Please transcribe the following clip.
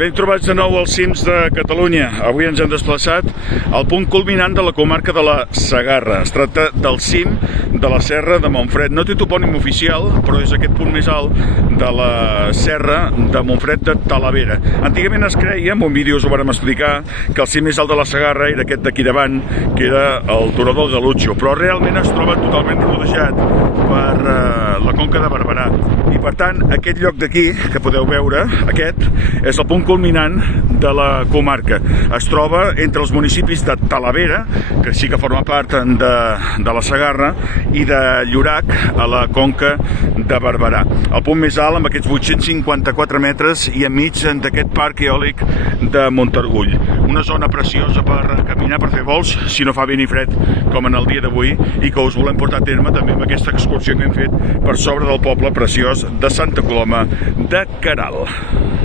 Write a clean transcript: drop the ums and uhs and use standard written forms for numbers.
Ben trobats de nou als cims de Catalunya. Avui ens hem desplaçat al punt culminant de la comarca de la Segarra. Es tracta del cim de la Serra de Montfred. No té topònim oficial, però és aquest punt més alt de la Serra de Montfred de Talavera. Antigament es creia, en un vídeo us ho vàrem explicar, que el cim més alt de la Segarra era aquest d'aquí davant, que era el Turó del Galutxo, però realment es troba totalment rodejat per la Conca de Barberà. I per tant, aquest lloc d'aquí, que podeu veure, aquest, és el punt culminant de la comarca. Es troba entre els municipis de Talavera, que sí que forma part de la Segarra, i de Llorac, a la Conca de Barberà. El punt més alt, amb aquests 854 metres, i enmig d'aquest parc eòlic de Montargull. Una zona preciosa per caminar, per fer vols, si no fa ben i fred, com en el dia d'avui, i que us volem portar a terme també amb aquesta excursió que hem fet per sobre del poble preciós de Santa Coloma de Queralt.